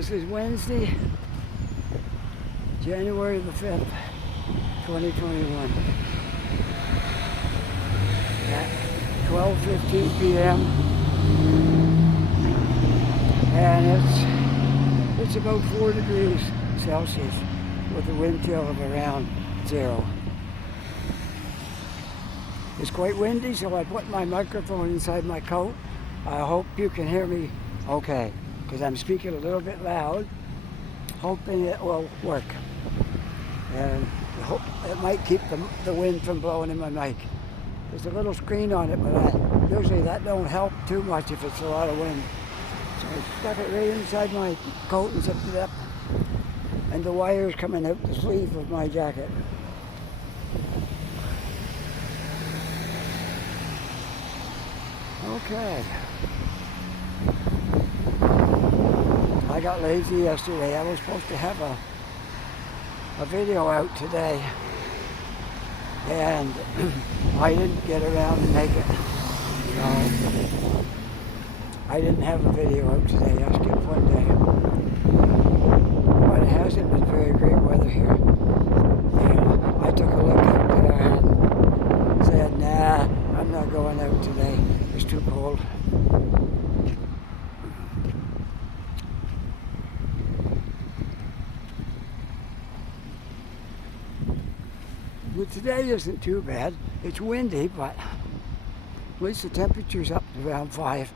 This is Wednesday, January the 5th, 2021 at 12:15 p.m. and it's about 4 degrees Celsius with a wind chill of around 0. It's quite windy, so I put my microphone inside my coat. I hope you can hear me okay, because I'm speaking a little bit loud, hoping it will work. And I hope it might keep the wind from blowing in my mic. There's a little screen on it, but usually that don't help too much if it's a lot of wind. So I stuck it right inside my coat and zipped it up. And the wire's coming out the sleeve of my jacket. Okay. I got lazy yesterday. I was supposed to have a video out today, and I didn't get around to make it. So I didn't have a video out today. I skipped one day. But it hasn't been very great weather here. And I took a look out there and said, nah, I'm not going out today. It's too cold. But today isn't too bad. It's windy, but at least the temperature's up to around 5,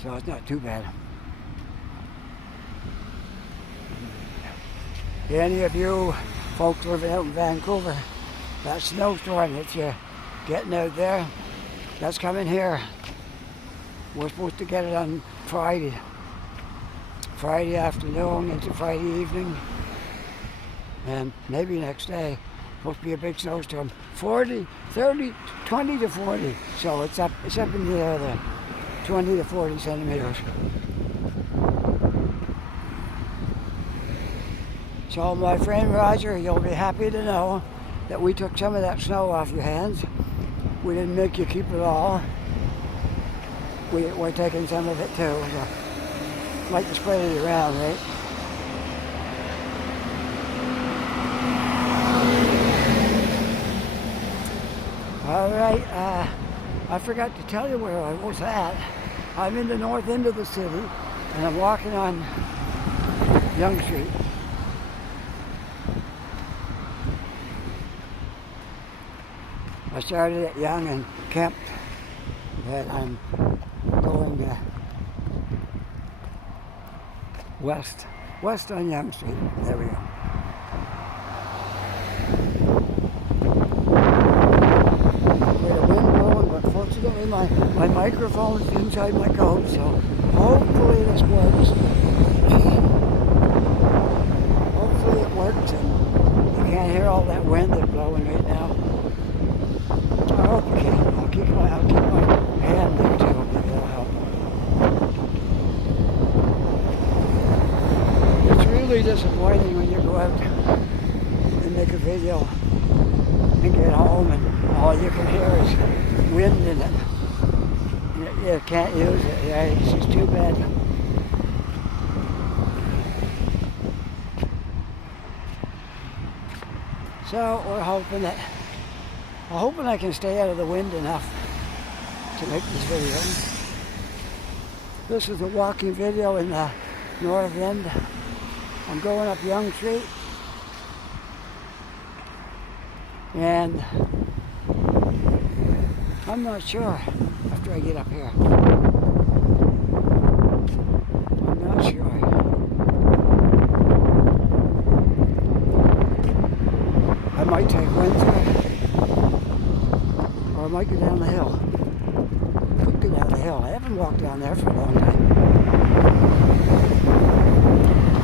so it's not too bad. Any of you folks living out in Vancouver, that snowstorm that you're getting out there, that's coming here. We're supposed to get it on Friday afternoon into Friday evening, and maybe next day. Supposed to be a big snowstorm. 40, 30, 20 to 40. So it's up in the air there. 20 to 40 centimeters. So my friend Roger, you'll be happy to know that we took some of that snow off your hands. We didn't make you keep it all. We're taking some of it too. So like to spread it around, right? All right, I forgot to tell you where I was at. I'm in the north end of the city, and I'm walking on Yonge Street. I started at Yonge and camped, but I'm going west on Yonge Street. There we go. Fortunately, my microphone's inside my coat, so hopefully this works. Hopefully it works, and you can't hear all that wind that's blowing right now. I hope you can. I'll keep my hand there too. That'll help. It's really disappointing when you go out and make a video and get home, and all you can hear is wind in it. You can't use it. Yeah, it's just too bad. So we're hoping I can stay out of the wind enough to make this video. This is a walking video in the Northend. I'm going up Yonge Street, and I'm not sure after I get up here. I'm not sure. I might take Windsor, or I might go down the hill. I could go down the hill. I haven't walked down there for a long time.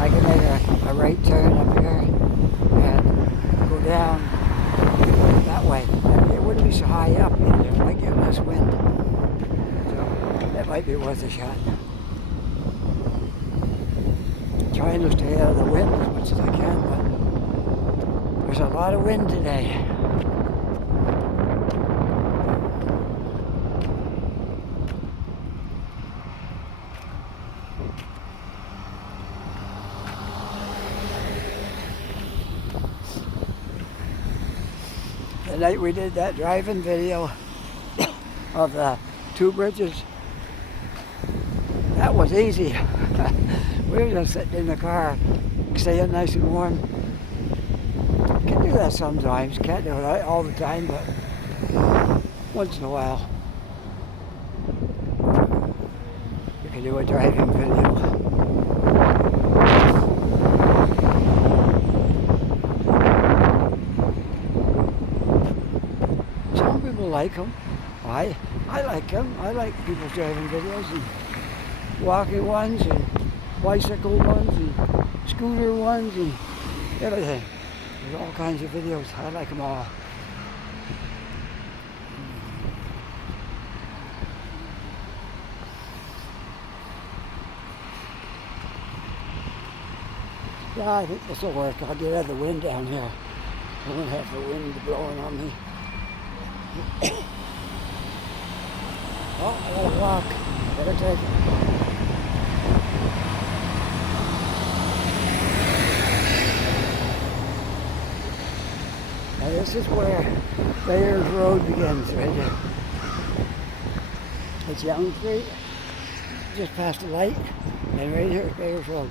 I can make a right turn up here and go down that way. It wouldn't be so high up, and it might get less wind. So that might be worth a shot. Trying to stay out of the wind as much as I can, but there's a lot of wind today. night we did that driving video of the 2 bridges, that was easy. We were just sitting in the car, staying nice and warm. Can do that sometimes, can't do it all the time, but once in a while. You can do a driving video. Some people like them. I like them. I like people driving videos and walking ones and bicycle ones and scooter ones and everything. There's all kinds of videos. I like them all. Yeah, I think this will work. I'll get out of the wind down here. I won't have the wind blowing on me. Oh, I gotta walk. Better take it. Now this is where Bayers Road begins, right here. It's Young Street, just past the light, and right here is Bayers Road.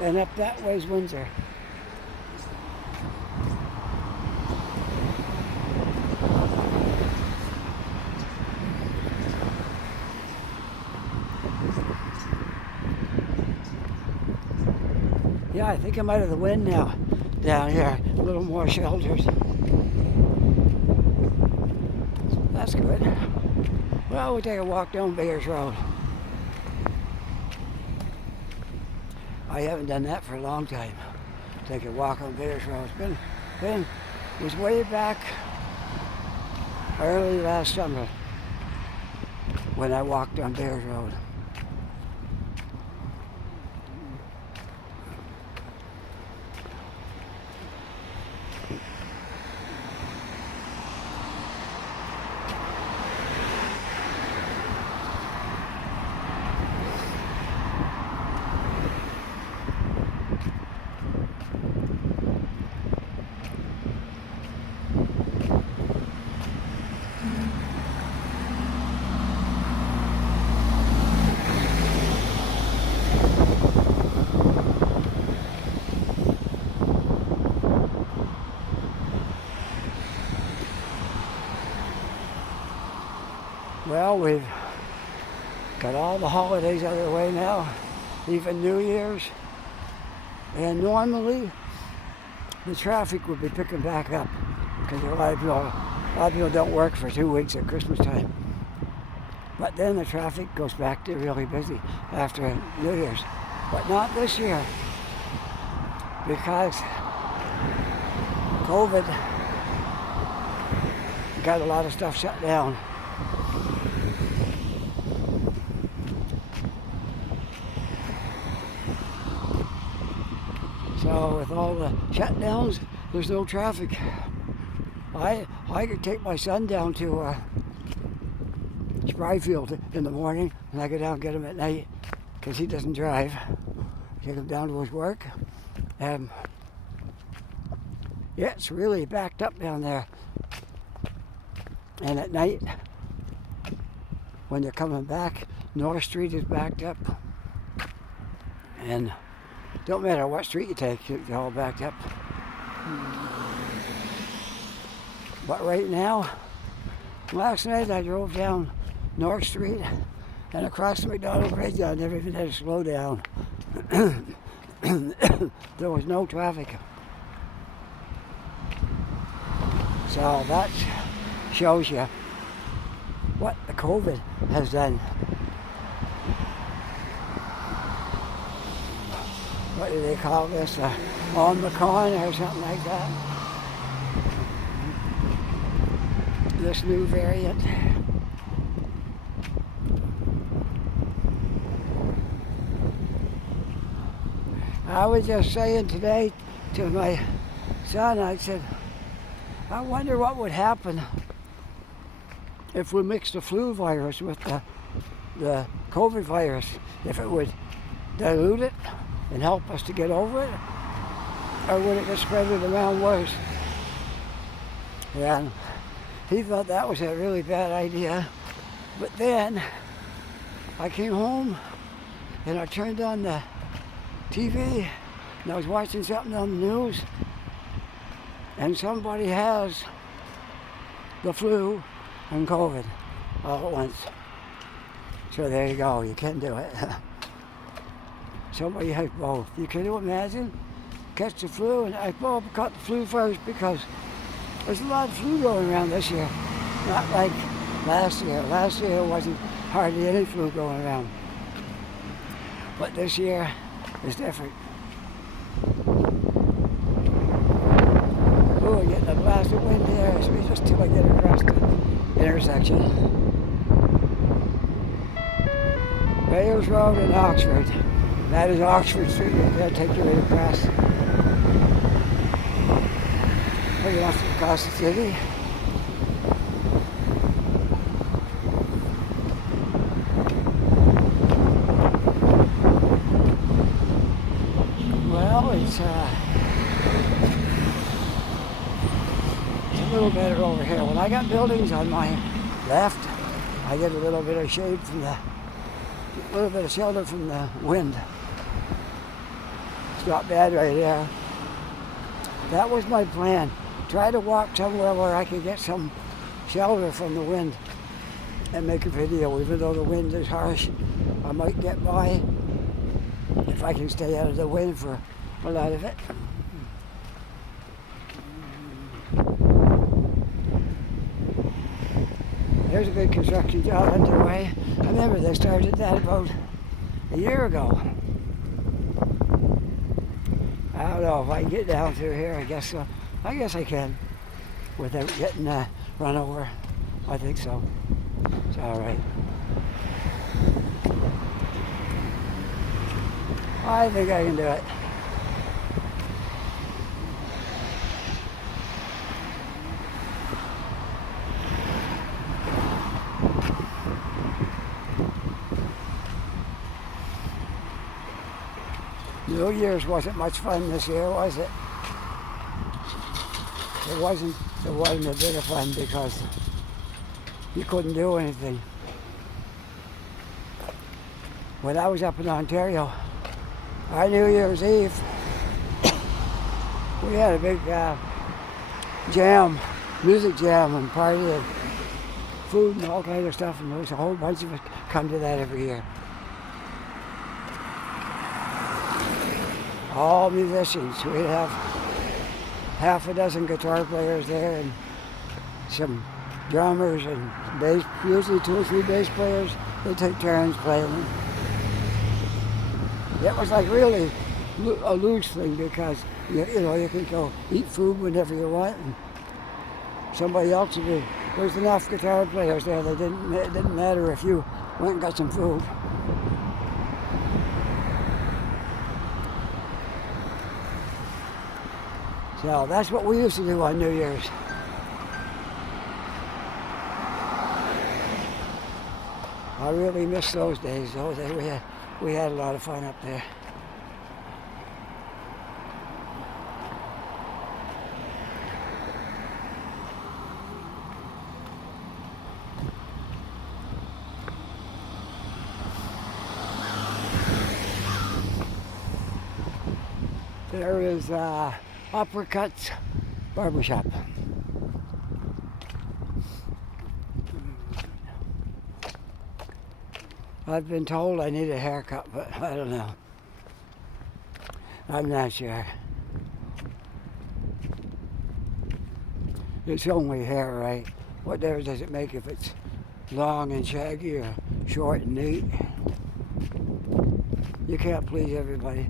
And up that way's Windsor. Yeah, I think I'm out of the wind now down here. A little more shelters. That's good. Well, we'll take a walk down Bayers Road. I haven't done that for a long time. Take a walk on Bayers Road. It was way back early last summer when I walked on Bayers Road. Well, we've got all the holidays out of the way now, even New Year's. And normally, the traffic would be picking back up because a lot of people don't work for 2 weeks at Christmas time. But then the traffic goes back to really busy after New Year's. But not this year because COVID got a lot of stuff shut down. So with all the shutdowns, there's no traffic. I could take my son down to Spryfield in the morning, and I go down and get him at night because he doesn't drive. Take him down to his work. Yeah, it's really backed up down there. And at night, when they're coming back, North Street is backed up. And don't matter what street you take, it's all backed up. But right now, last night I drove down North Street and across the McDonald Bridge. I never even had to slow down. There was no traffic. So that shows you what the COVID has done. What do they call this? Omicron or something like that. This new variant. I was just saying today to my son, I said, I wonder what would happen if we mixed the flu virus with the COVID virus, if it would dilute it and help us to get over it, or would it just spread it around worse? And he thought that was a really bad idea. But then I came home and I turned on the TV and I was watching something on the news, and somebody has the flu and COVID all at once. So there you go, you can do it. Somebody has both. You can imagine? Catch the flu, and I caught the flu first because there's a lot of flu going around this year. Not like last year. Last year wasn't hardly any flu going around. But this year is different. Oh, I'm getting a blast of wind here. It's just till I get across the intersection. Wales Road in Oxford. That is Oxford Street. They'll take you right across. Pretty much across the city. Well, it's a little better over here. When I got buildings on my left, I get a little bit of shade from a little bit of shelter from the wind. It's not bad right there. That was my plan. Try to walk somewhere where I could get some shelter from the wind and make a video. Even though the wind is harsh, I might get by if I can stay out of the wind for a lot of it. There's a big construction job underway. I remember they started that about a year ago. I don't know if I can get down through here. I guess so. I guess I can without getting run over. I think so. It's all right. I think I can do it. New Year's wasn't much fun this year, was it? It wasn't a bit of fun because you couldn't do anything. When I was up in Ontario, our New Year's Eve, we had a big jam, music jam and party and food and all kind of stuff, and there was a whole bunch of us come to that every year. All musicians. We'd have half a dozen guitar players there and some drummers and bass, usually 2 or 3 bass players. They take turns playing. It was like really a loose thing because you know you can go eat food whenever you want, and somebody else would be. There's enough guitar players there that it didn't matter if you went and got some food. So that's what we used to do on New Year's. I really miss those days, though. We had a lot of fun up there. There is Uppercuts Barbershop. I've been told I need a haircut, but I don't know. I'm not sure. It's only hair, right? What difference does it make if it's long and shaggy or short and neat? You can't please everybody.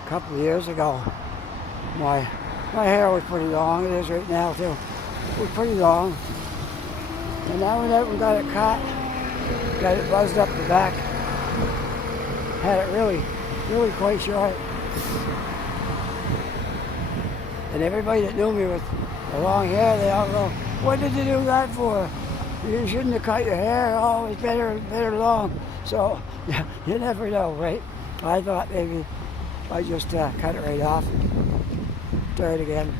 A couple of years ago, my hair was pretty long. It is right now too. It was pretty long. And I went out and got it cut, got it buzzed up the back, had it really quite short. And everybody that knew me the long hair, they all go, what did you do that for? You shouldn't have cut your hair. Oh, it's better long. So you never know, right? I thought maybe I just cut it right off, start again.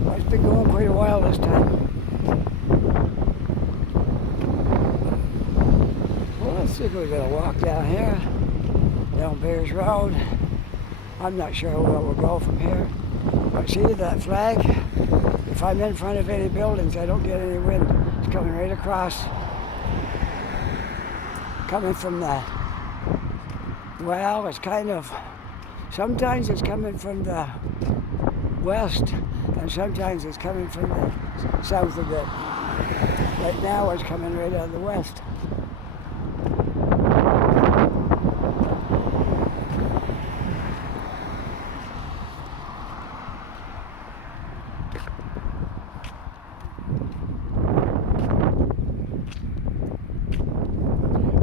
It's been going quite a while this time. Well, let's see if we're going to walk down here, down Bears Road. I'm not sure where we'll go from here. But see that flag? If I'm in front of any buildings, I don't get any wind. It's coming right across. Coming from the, well, it's kind of, sometimes it's coming from the west, and sometimes it's coming from the south a bit. Right now it's coming right out of the west.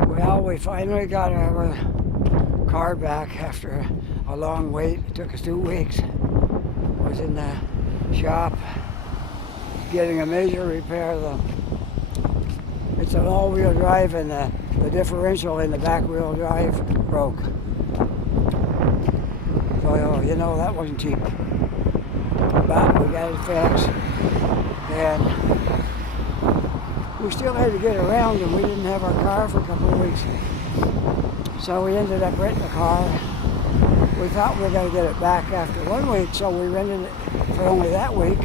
Well, we finally got our car back after a long wait. It took us 2 weeks. I was in the shop getting a major repair. It's an all-wheel drive, and the differential in the back wheel drive broke. So, you know, that wasn't cheap. But we got it fixed, and we still had to get around, and we didn't have our car for a couple of weeks. So we ended up renting a car. We thought we were going to get it back after 1 week, so we rented it for only that week.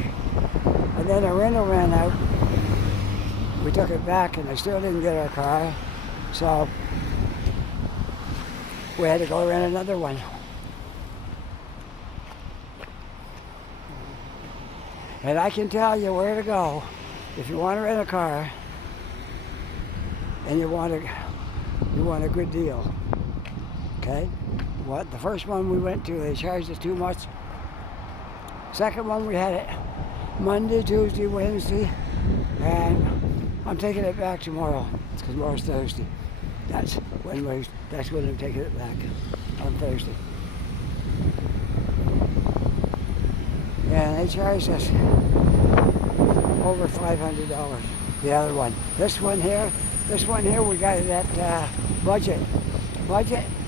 And then our rental ran out. We took it back, and I still didn't get our car. So we had to go rent another one. And I can tell you where to go if you want to rent a car and you want a good deal. Okay? The first one we went to, they charged us too much. Second one, we had it Monday, Tuesday, Wednesday, and I'm taking it back tomorrow. It's because tomorrow's Thursday. That's when I'm taking it back, on Thursday. And they charged us over $500. The other one. This one here, we got it at budget,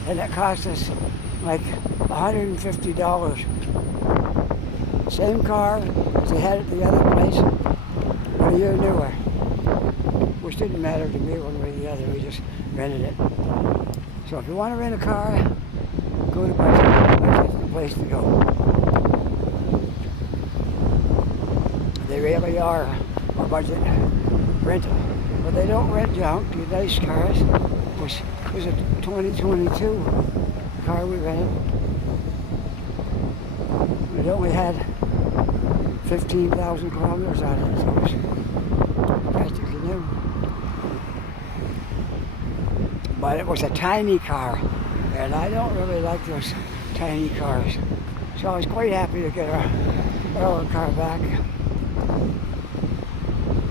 and it cost us like $150. Same car as they had at the other place, but a year newer. Which didn't matter to me one way or the other, we just rented it. So if you want to rent a car, go to budget. Budget's the place to go. They really are a budget rental. But they don't rent junk, the nice cars, which was a 2022 car we rented. It only had 15,000 kilometers on it, so it was practically new. But it was a tiny car, and I don't really like those tiny cars. So I was quite happy to get our old car back.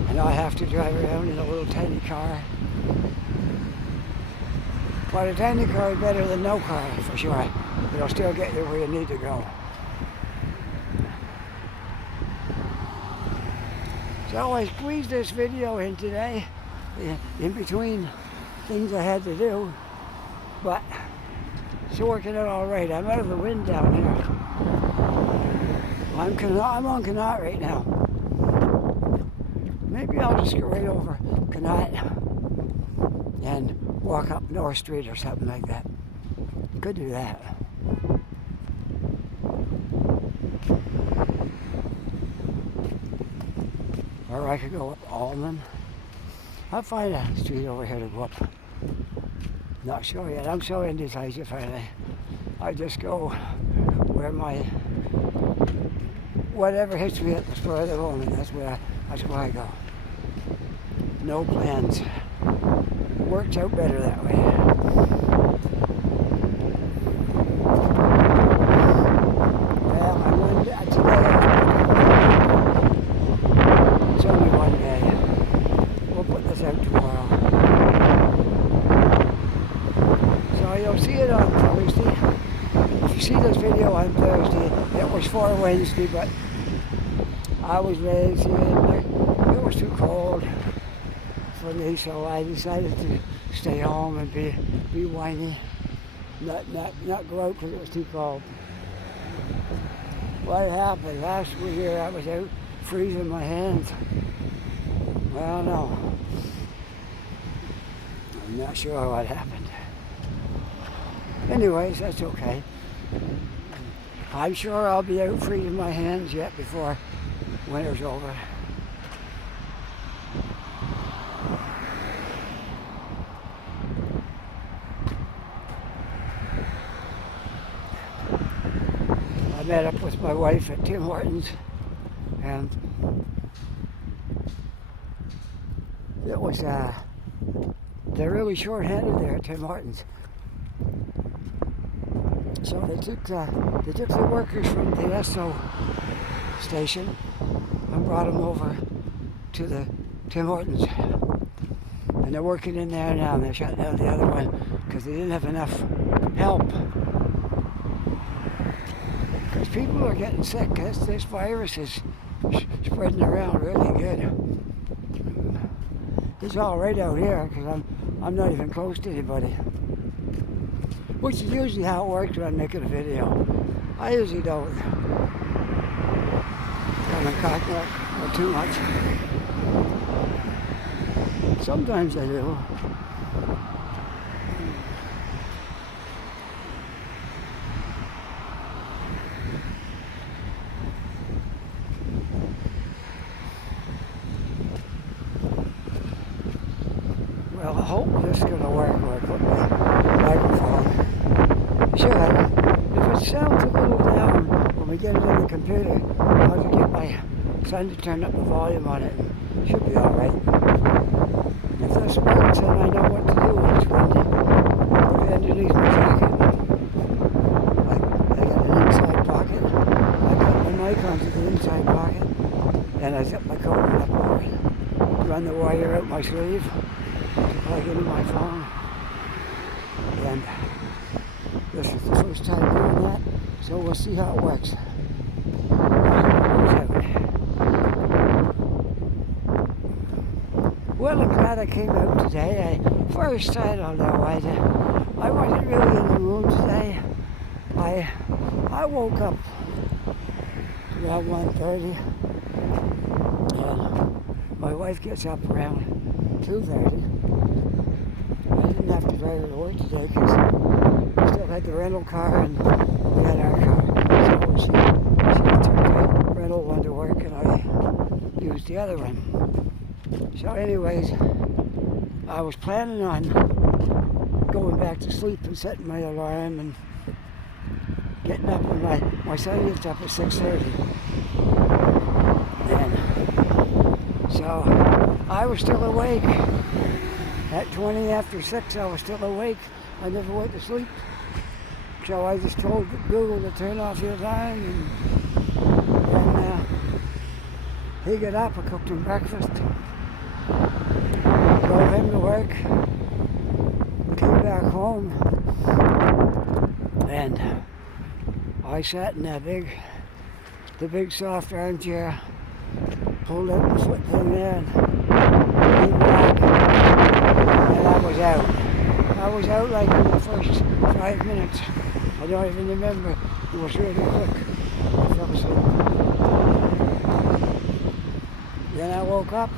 And I have to drive around in a little tiny car. But a tiny car is better than no car, for sure. It'll still get you where you need to go. So I squeezed this video in today, in between things I had to do, but it's working out all right. I'm out of the wind down here. I'm on Connaught right now. Maybe I'll just go right over Connaught and walk up North Street or something like that. Could do that. Or I could go up Almon. I'll find a street over here to go up. Not sure yet. I'm so indecisive finally. I just go where whatever hits me at the spur of the moment. That's where I go. No plans. Works out better that way. Well, I'm one today. It's only one day. We'll put this out tomorrow. So you'll see it on Thursday. If you see this video on Thursday, it was for Wednesday, but I was lazy and it was too cold for me, so I decided to stay home and be whiny, not go out because it was too cold. What happened last year? I was out freezing my hands. Well, no, I'm not sure what happened. Anyways, that's okay. I'm sure I'll be out freezing my hands yet before winter's over. I met up with my wife at Tim Hortons, and it was, they're really short-handed there at Tim Hortons. So they took the workers from the Esso station and brought them over to the Tim Hortons. And they're working in there now, and they're shutting down the other one because they didn't have enough help. Because people are getting sick. This virus is spreading around really good. It's all right out here because I'm not even close to anybody. Which is usually how it works when I'm making a video. I usually don't come in contact with too much. Sometimes I do. Well, I hope this is going to work where I put my microphone. Sure, if it sounds a little down when we get it on the computer, I'll have to get my son to turn up the volume on it. It should be alright. If this works, then I know what to do when it's windy. Put it underneath my jacket. I got an inside pocket. I got my mic onto the inside pocket. And I zip my coat up over it. Run the wire out my sleeve to plug into my phone. And this is the first time doing that, so we'll see how it works. Well, I'm glad I came out today. I don't know, I wasn't really in the mood today. I woke up around 1:30. My wife gets up around 2:30. I didn't have to drive her to work today because we still had the rental car and we had our car. So she took the rental one to work and I used the other one. So anyways, I was planning on going back to sleep and setting my alarm and getting up when my son gets up at 6:30. And so I was still awake. At 20 after 6 I was still awake. I never went to sleep. So I just told Google to turn off your alarm and he got up, I cooked him breakfast. Drove him to work, came back home, and I sat in the big soft armchair, pulled out the foot down there, and leaned back, and I was out. I was out like in the first 5 minutes. I don't even remember. It was really quick. I fell asleep. Then I woke up,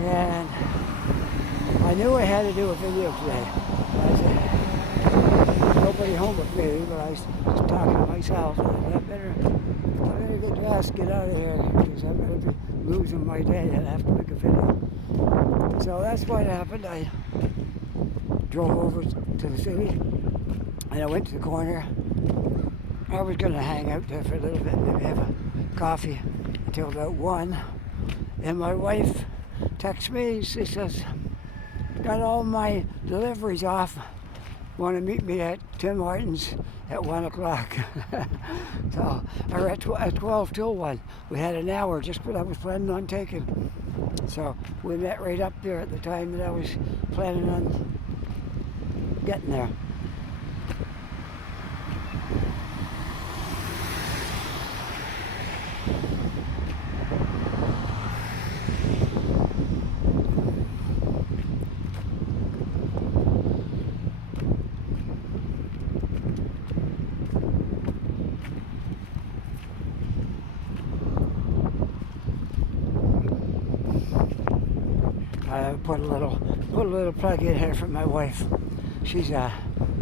and I knew I had to do a video today. I said, nobody home with me, but I was just talking to myself. I better get dressed, get out of here, because I'm going to be losing my day and have to make a video. So that's what happened. I drove over to the city, and I went to the corner. I was going to hang out there for a little bit, maybe have a coffee until about 1. And my wife texts me, she says, got all my deliveries off. Want to meet me at Tim Hortons at 1 o'clock. So, or at 12 till 1. We had an hour, just what I was planning on taking. So we met right up there at the time that I was planning on getting there. put a little plug in here for my wife. She's a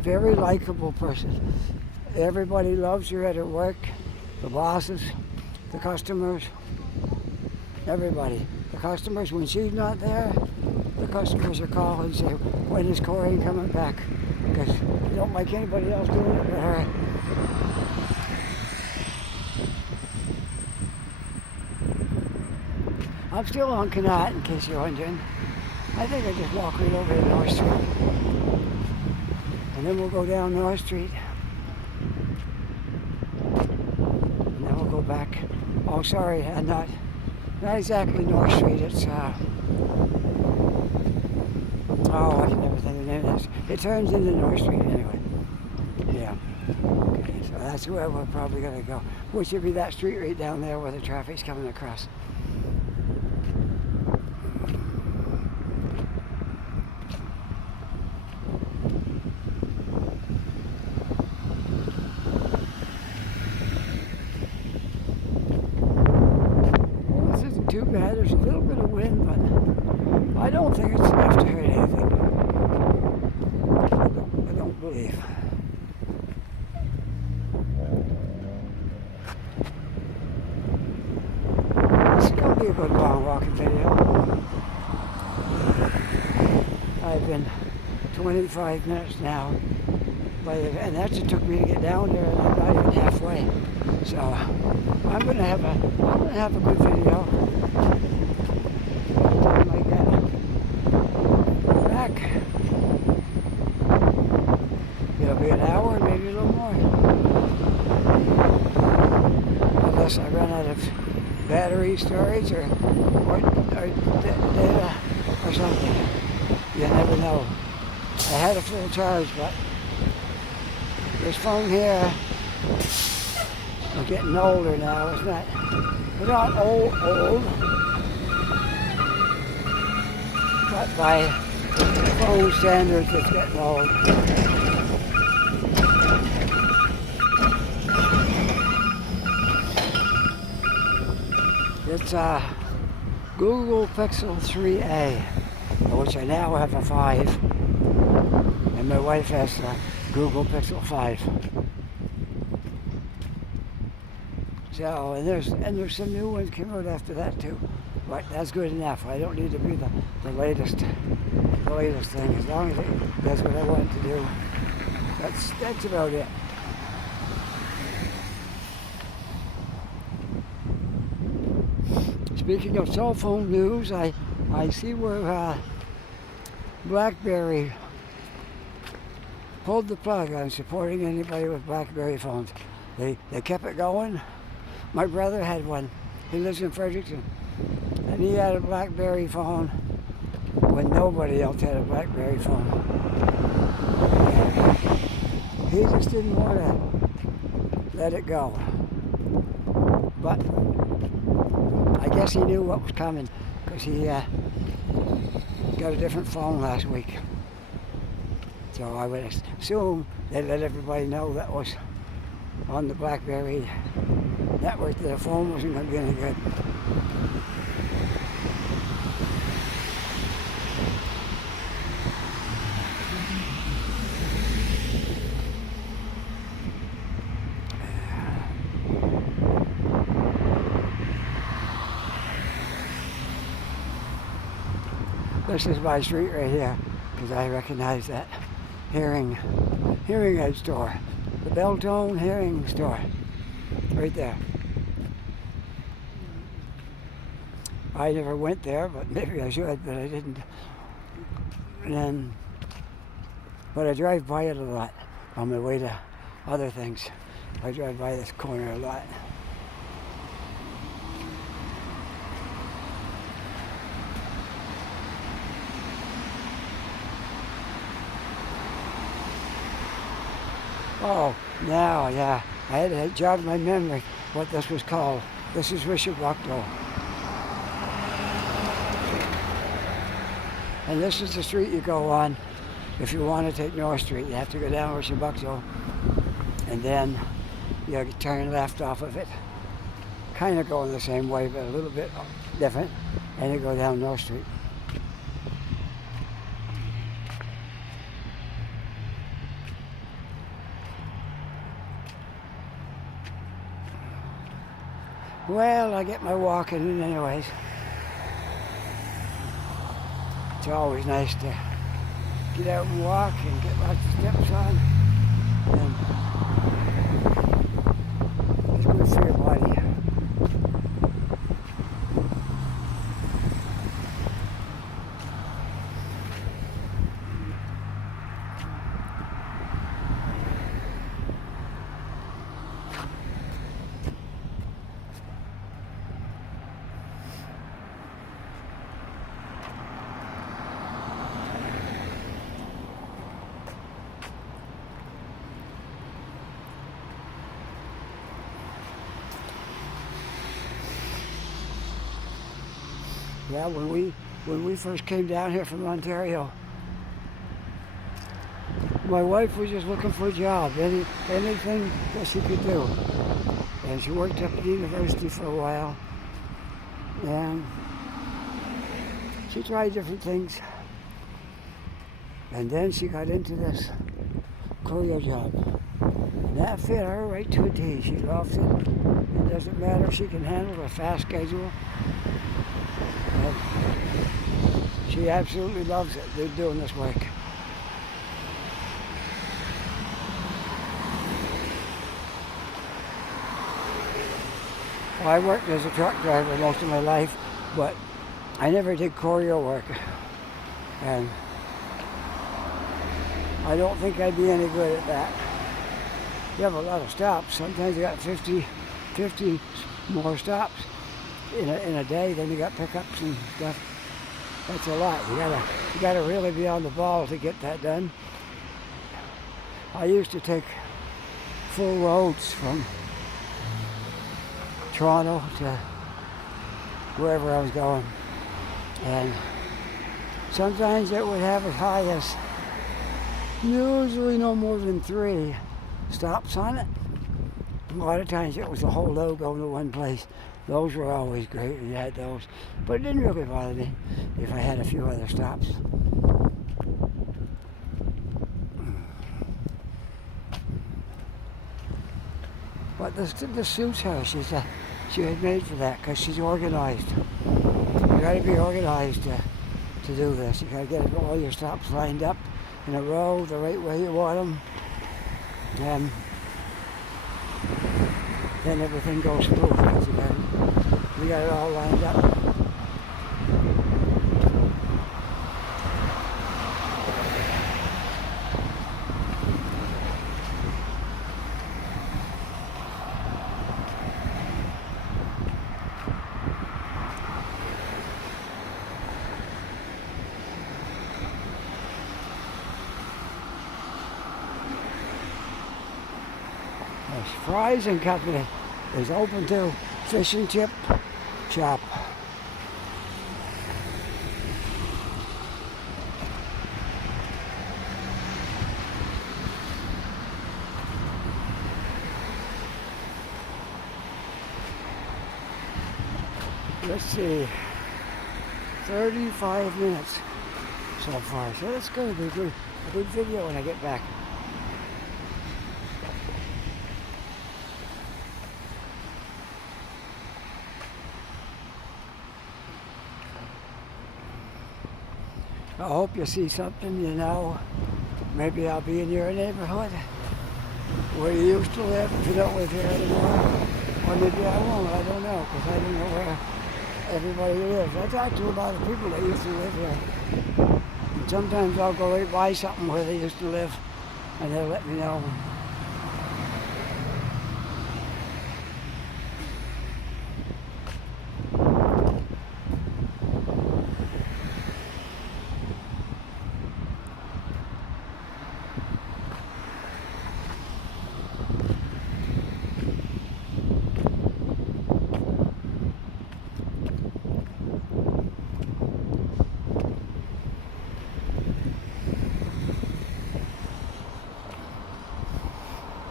very likable person. Everybody loves her at her work, the bosses, the customers, everybody. The customers, when she's not there, the customers are calling and say, when is Corey coming back? Because they don't like anybody else doing it but her. I'm still on Connaught, in case you're wondering. I think I just walk right over to North Street. And then we'll go down North Street. And then we'll go back. Oh, sorry, not exactly North Street. It's, I can never think of the name of this. It turns into North Street anyway. Yeah. Okay, so that's where we're probably going to go. Which would be that street right down there where the traffic's coming across. Too bad. There's a little bit of wind, but I don't think it's enough to hurt anything. I don't believe. This is going to be a good long walking video. I've been 25 minutes now, and that's it took me to get down there, and I'm not even halfway. So I'm gonna have a good video. Like that. Back. It'll be an hour, maybe a little more. Unless I run out of battery storage or data or something. You never know. I had a full charge, but this phone here, I'm getting older now. It's not old, but by phone standards, it's getting old. It's a Google Pixel 3a, which I now have a 5, and my wife has a Google Pixel 5. So, and there's some new ones came out after that too, but that's good enough. I don't need to be the latest thing. As long as it does what I want it to do, that's about it. Speaking of cell phone news, I see where BlackBerry pulled the plug on supporting anybody with BlackBerry phones. They kept it going. My brother had one. He lives in Fredericton. And he had a BlackBerry phone when nobody else had a BlackBerry phone. And he just didn't want to let it go. But I guess he knew what was coming because he got a different phone last week. So I would assume they let everybody know that was on the BlackBerry network that the phone wasn't going to be any good. This is my street right here because I recognize that hearing aid store, the Beltone hearing store, right there. I never went there, but maybe I should, but I didn't. But I drive by it a lot on my way to other things. I drive by this corner a lot. Oh, now, yeah. I had to jog my memory what this was called. This is Chebucto. And this is the street you go on if you want to take North Street. You have to go down Chebucto, and then you turn left off of it. Kind of going the same way, but a little bit different, and you go down North Street. Well, I get my walking in anyways. It's always nice to get out and walk and get lots of steps on. And it's good for your body. Yeah, when we first came down here from Ontario, my wife was just looking for a job, anything that she could do. And she worked up at the university for a while, and she tried different things. And then she got into this courier job. And that fit her right to a T. She loves it. It doesn't matter if she can handle a fast schedule. And she absolutely loves it. They're doing this work. Well, I worked as a truck driver most of my life, but I never did courier work. And I don't think I'd be any good at that. You have a lot of stops. Sometimes you got 50 more stops in a day. Then you got pickups and stuff. That's a lot. You gotta really be on the ball to get that done. I used to take full roads from Toronto to wherever I was going, and sometimes it would have as high as usually no more than 3 stops on it. A lot of times it was the whole load going to one place. Those were always great when you had those, but it didn't really bother me if I had a few other stops. But this suits her. She was made for that because she's organized. You got to be organized to do this. You got to get all your stops lined up in a row the right way you want them, and then everything goes smooth because you got it all lined up. Fries and Company is open to fish and chip shop. Let's see, 35 minutes so far, so that's going to be a good video when I get back. I hope you see something, you know. Maybe I'll be in your neighborhood where you used to live if you don't live here anymore. Or maybe I won't, I don't know, because I don't know where everybody lives. I talk to a lot of people that used to live here. And sometimes I'll go right by something where they used to live, and they'll let me know.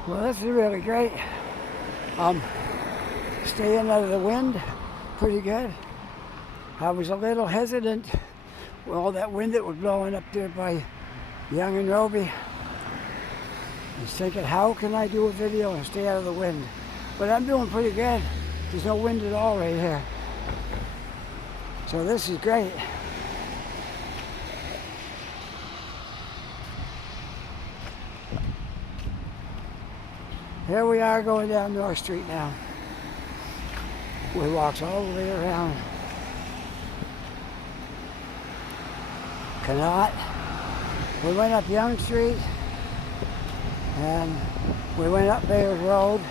Well, this is really great. Staying out of the wind, pretty good. I was a little hesitant with all that wind that was blowing up there by Young and Roby. I was thinking, how can I do a video and stay out of the wind? But I'm doing pretty good. There's no wind at all right here. So this is great. Here we are going down North Street now. We walked all the way around Connaught. We went up Young Street and we went up Bayard Road.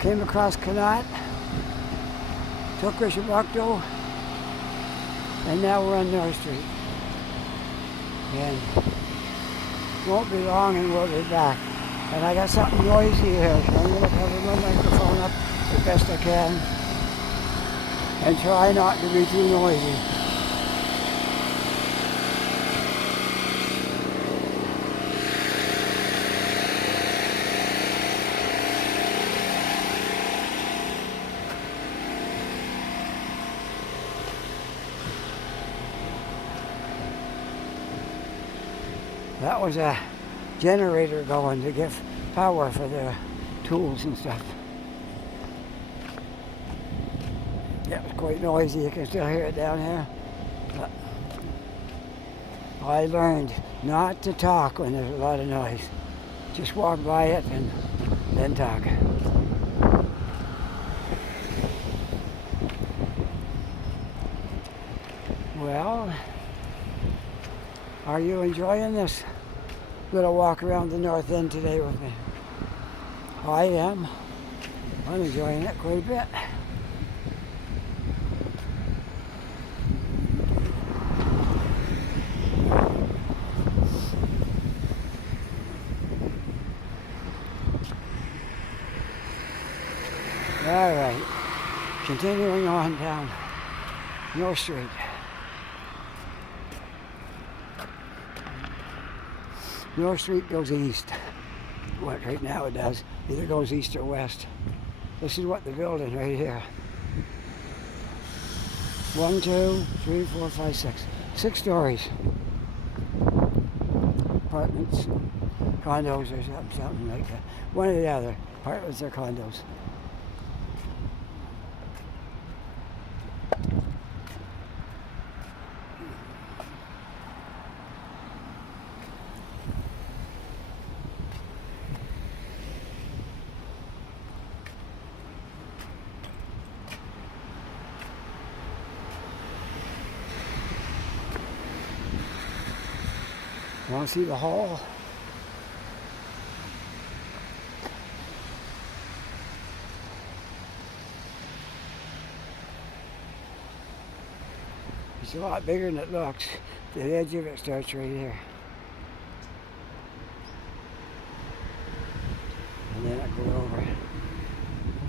Came across Connaught, took Chebucto, and now we're on North Street. And won't be long and we'll be back. And I got something noisy here, so I'm going to cover my microphone up as best I can and try not to be too noisy. That was a generator going to give power for the tools and stuff. Yeah, it was quite noisy. You can still hear it down here. But I learned not to talk when there's a lot of noise. Just walk by it and then talk. Well, are you enjoying this little walk around the Northend today with me? I am. I'm enjoying it quite a bit. All right, continuing on down North Street. North Street goes east. Well, right now it does. Either goes east or west. This is what the building right here. 1, 2, 3, 4, 5, 6. 6 stories. Apartments, condos or something like that. One or the other. Apartments or condos. You want to see the hall? It's a lot bigger than it looks. The edge of it starts right here. And then it goes over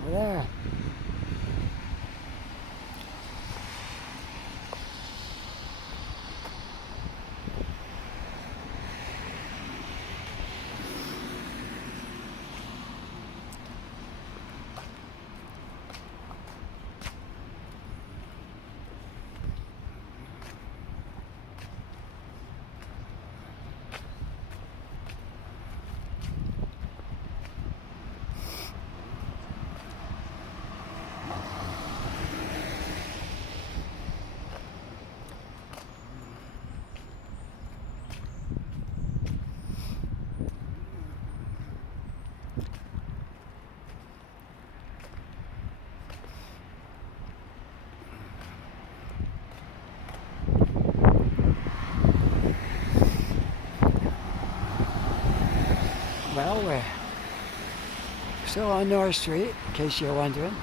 there. Well, we're still on North Street, in case you're wondering.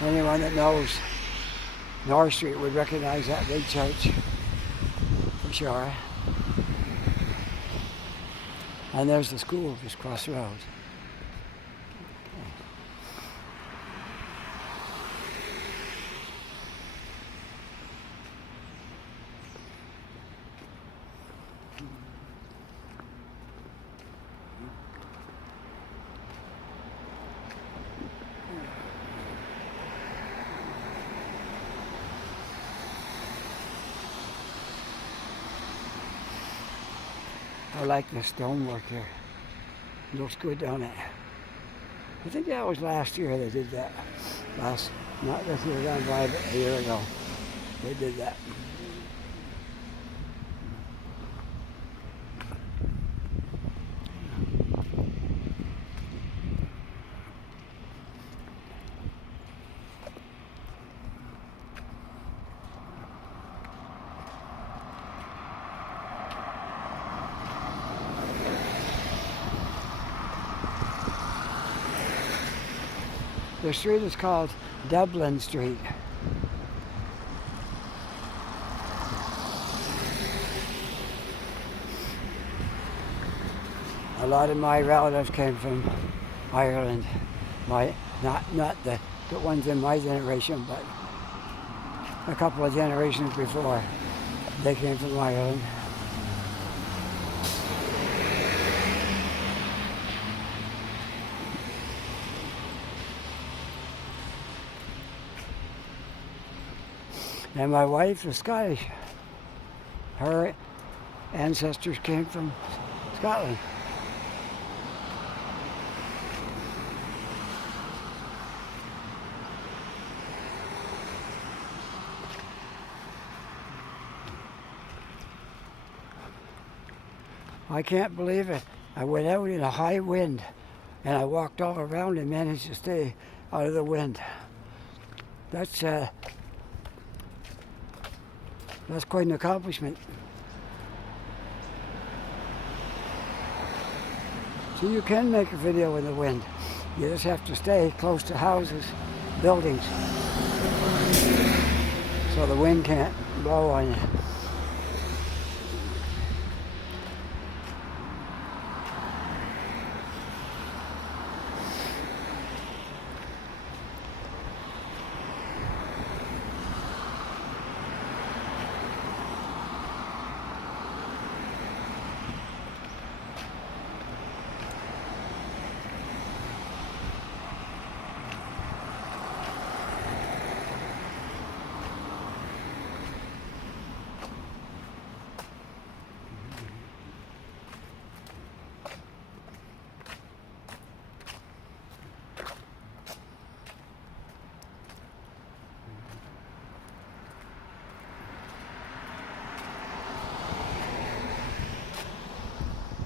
Anyone that knows North Street would recognize that big church, for sure. And there's the school just across the road. I like the stonework here. Looks good, don't it? I think that was last year they did that. Not this year gone by, but a year ago. They did that. The street is called Dublin Street. A lot of my relatives came from Ireland. Not the ones in my generation, but a couple of generations before. They came from Ireland. And my wife is Scottish. Her ancestors came from Scotland. I can't believe it. I went out in a high wind and I walked all around and managed to stay out of the wind. That's quite an accomplishment. So you can make a video in the wind. You just have to stay close to houses, buildings, so the wind can't blow on you.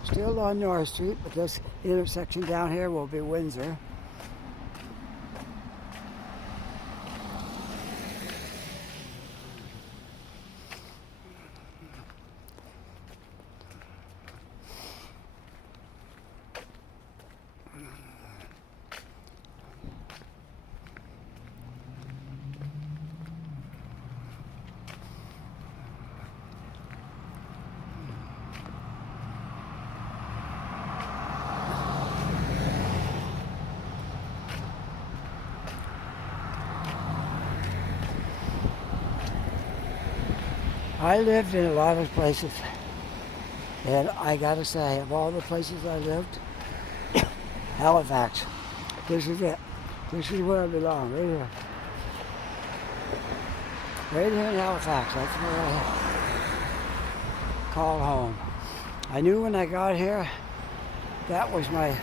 Still on North Street, but this intersection down here will be Windsor. I lived in a lot of places, and I gotta say, of all the places I lived, Halifax, this is it. This is where I belong, right here. Right here in Halifax, that's where I call home. I knew when I got here, that was my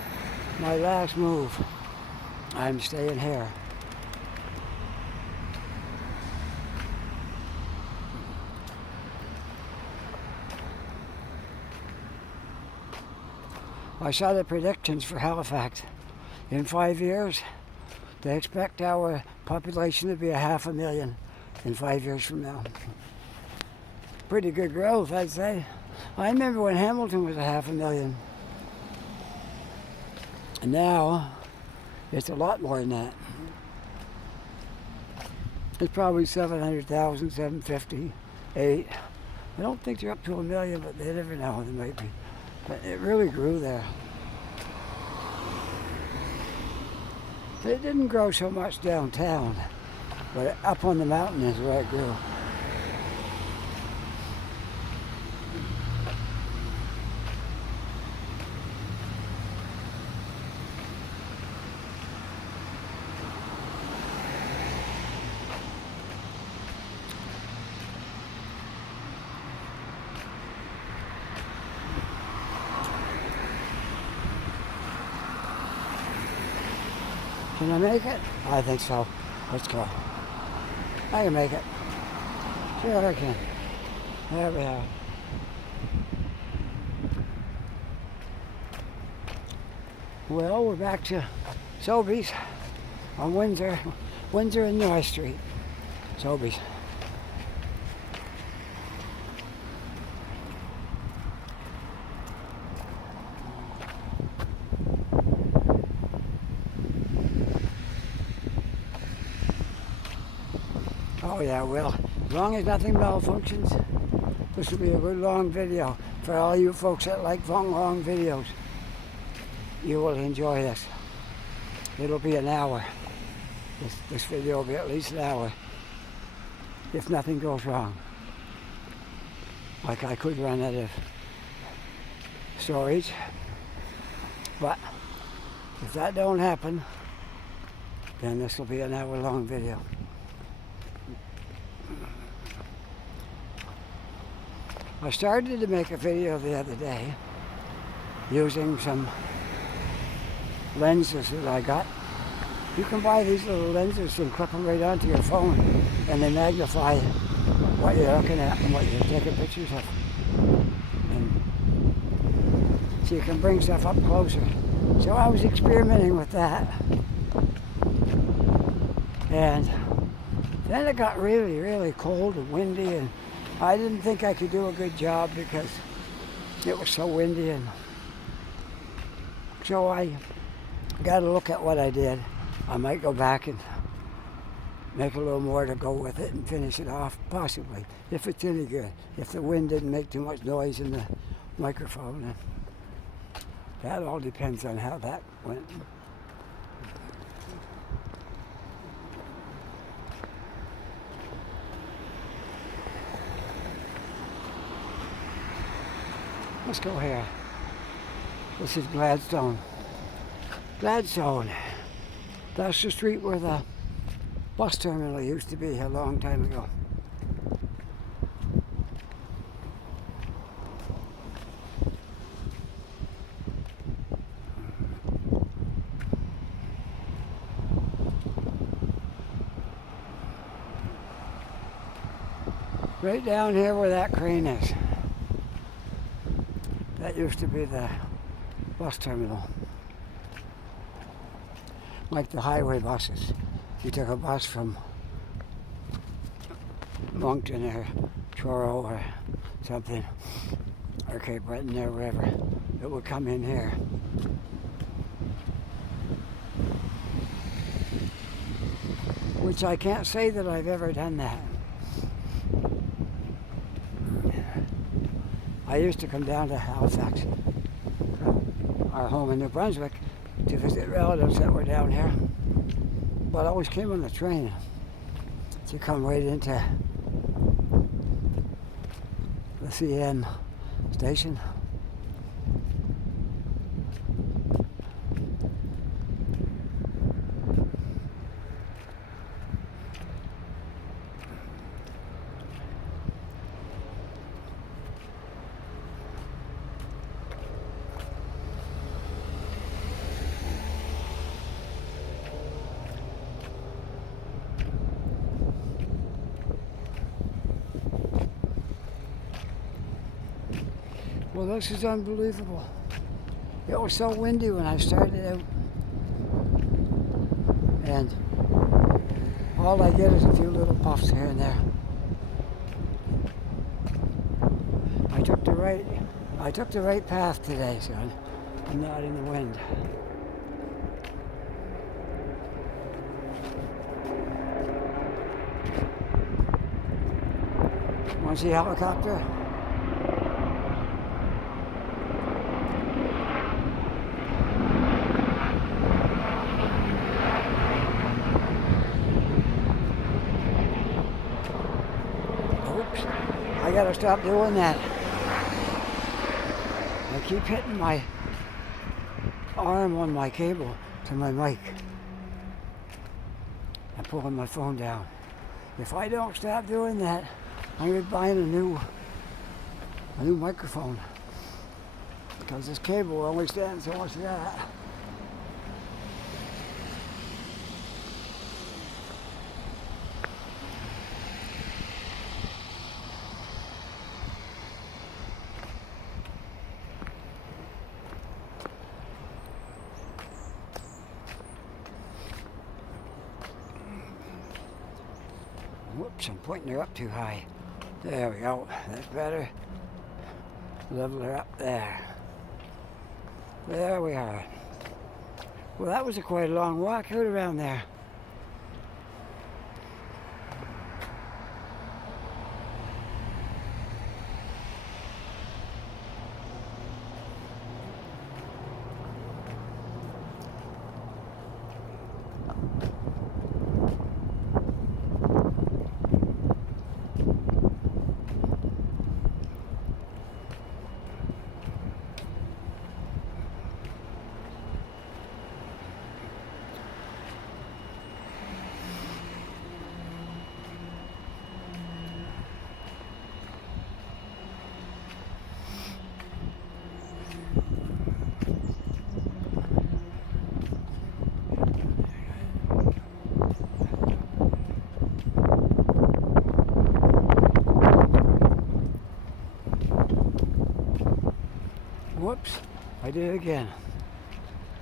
last move. I'm staying here. I saw the predictions for Halifax. In 5 years, they expect our population to be 500,000 in 5 years from now. Pretty good growth, I'd say. I remember when Hamilton was 500,000. And now, it's a lot more than that. It's probably 700,000, 750, 8. I don't think they're up to 1 million, but they never know, they might be. But it really grew there. It didn't grow so much downtown, but up on the mountain is where it grew. Can I make it? I think so. Let's go. I can make it. Sure I can. There we are. Well, we're back to Sobeys on Windsor and North Street. Sobeys. Oh yeah, well, as long as nothing malfunctions, this will be a good long video for all you folks that like long videos. You will enjoy this. It'll be an hour. This video will be at least an hour if nothing goes wrong. Like I could run out of storage, but if that don't happen, then this will be an hour long video. I started to make a video the other day using some lenses that I got. You can buy these little lenses and clip them right onto your phone, and they magnify what you're looking at and what you're taking pictures of. And so you can bring stuff up closer. So I was experimenting with that. And then it got really, really cold and windy, and I didn't think I could do a good job because it was so windy. And so I got to look at what I did. I might go back and make a little more to go with it and finish it off, possibly, if it's any good. If the wind didn't make too much noise in the microphone. And that all depends on how that went. Let's go here. This is Gladstone. Gladstone. That's the street where the bus terminal used to be a long time ago. Right down here where that crane is. That used to be the bus terminal. Like the highway buses. You took a bus from Moncton or Truro or something, or Cape Breton or wherever, it would come in here. Which I can't say that I've ever done that. I used to come down to Halifax, our home in New Brunswick, to visit relatives that were down here. But I always came on the train to come right into the CN station. Well, this is unbelievable. It was so windy when I started out. And all I get is a few little puffs here and there. I took the right path today, so I'm not in the wind. Want to see a helicopter? I gotta stop doing that. I keep hitting my arm on my cable to my mic. I'm pulling my phone down. If I don't stop doing that, I'm gonna be buying a new microphone. Because this cable only stands so much of that. Oops, I'm pointing her up too high. There we go. That's better. Level her up there. There we are. Well, that was quite a long walk out around there. Whoops, I did it again.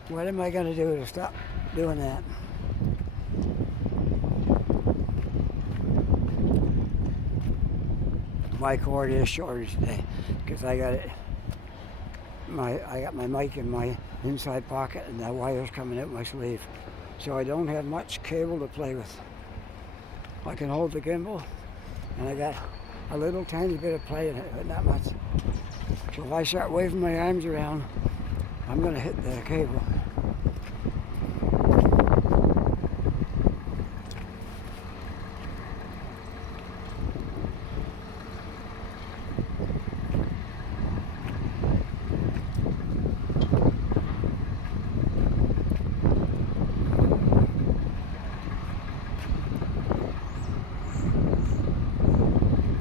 What am I going to do to stop doing that? My cord is shorter today because I got it. I got my mic in my inside pocket and the wire's coming out my sleeve. So I don't have much cable to play with. I can hold the gimbal and I got a little tiny bit of play in it, but not much. So if I start waving my arms around, I'm going to hit the cable.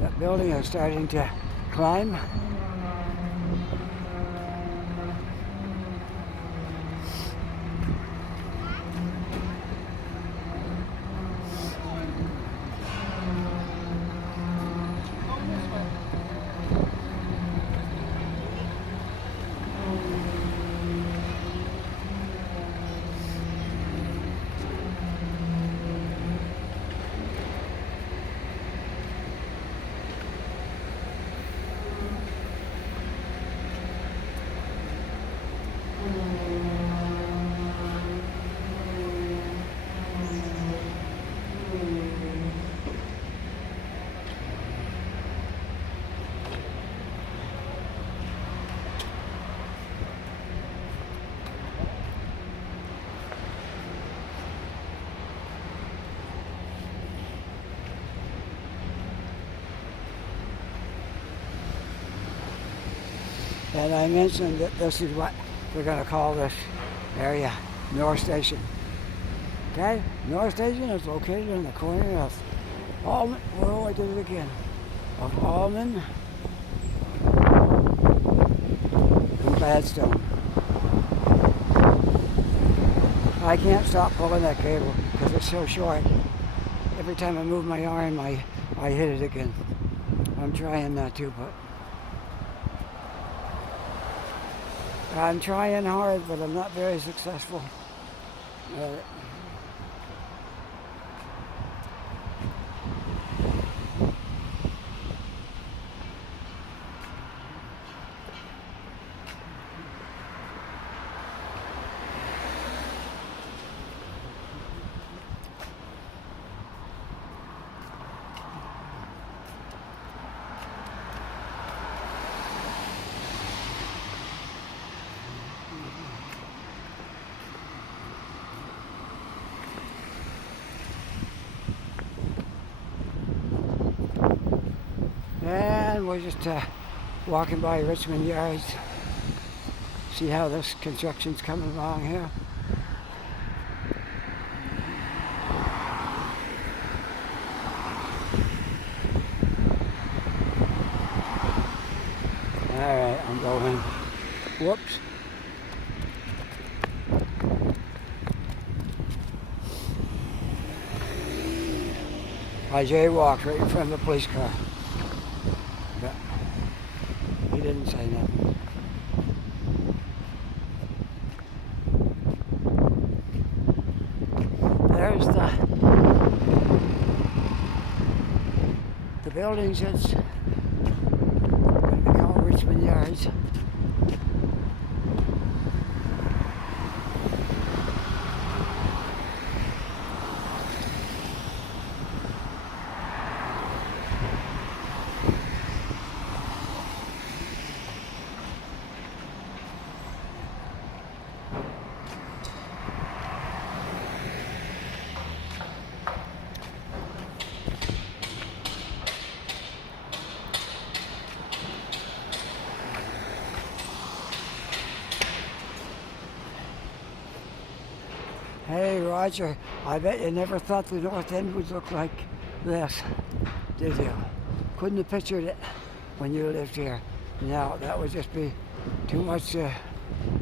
That building is starting to climb. And I mentioned that this is what we're going to call this area, North Station. Okay, North Station is located in the corner of Almon, oh I did it again, of Almon and Gladstone. I can't stop pulling that cable because it's so short. Every time I move my arm, I hit it again. I'm trying not to, but I'm trying hard, but I'm not very successful. And we're just walking by Richmond Yards. See how this construction's coming along here. Alright, I'm going. Whoops. I jaywalked right in front of the police car. But he didn't say nothing. There's buildings. It's what we call Richmond Yards. Hey Roger, I bet you never thought the North End would look like this, did you? Couldn't have pictured it when you lived here. Now that would just be too much to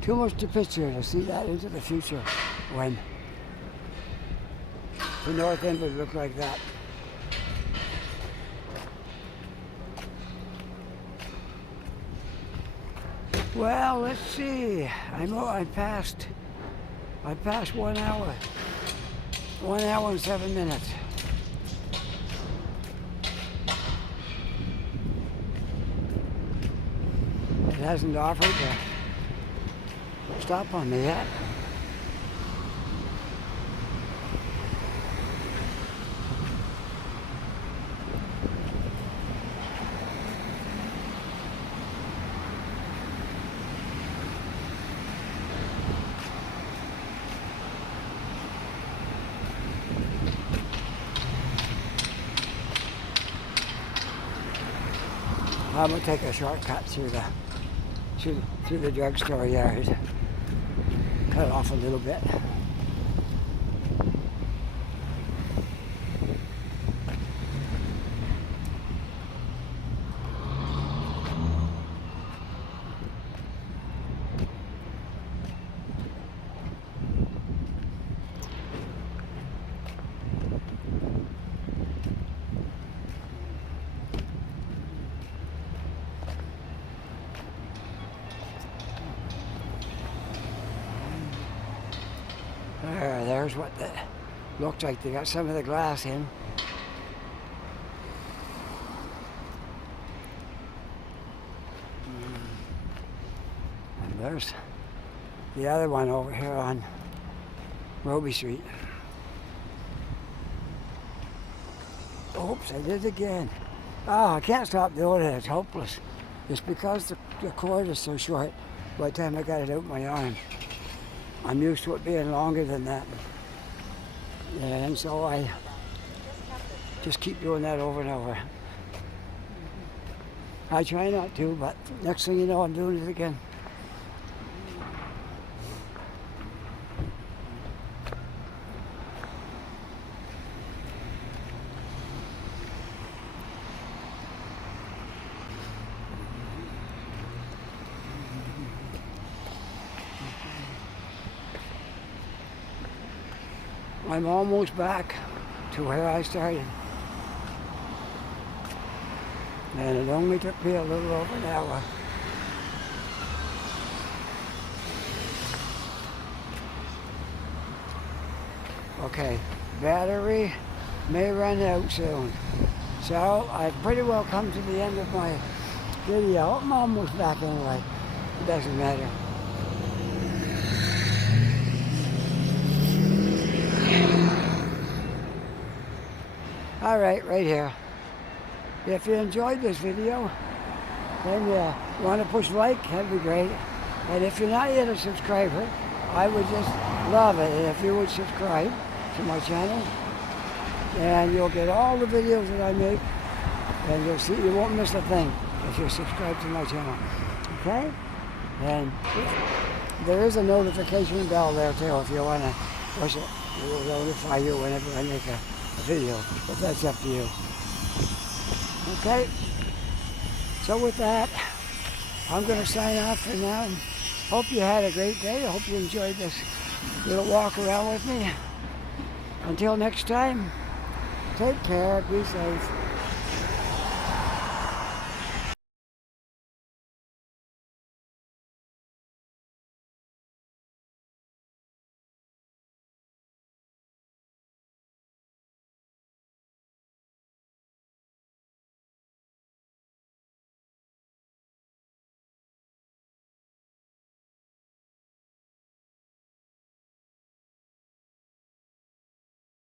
picture, to see that into the future when the North End would look like that. Well, let's see. I passed 1 hour. 1 hour and 7 minutes. It hasn't offered to stop on me yet. I'm gonna take a shortcut through the drugstore yard. Cut off a little bit. There's what looks like they got some of the glass in. And there's the other one over here on Roby Street. Oops, I did it again. Oh, I can't stop doing it. It's hopeless. It's because the cord is so short by the time I got it out my arm. I'm used to it being longer than that. And so I just keep doing that over and over. I try not to, but next thing you know, I'm doing it again. I'm almost back to where I started. And it only took me a little over an hour. Okay, battery may run out soon. So I've pretty well come to the end of my video. I'm almost back anyway. It doesn't matter. All right here. If you enjoyed this video, then you want to push like, that'd be great. And if you're not yet a subscriber, I would just love it if you would subscribe to my channel. And you'll get all the videos that I make, and you'll see you won't miss a thing if you subscribe to my channel. Okay? And there is a notification bell there too if you want to push it. It will notify you whenever I make a video, but that's up to you. Okay, so with that, I'm going to sign off for now, and hope you had a great day. I hope you enjoyed this little walk around with me. Until next time, take care, be safe.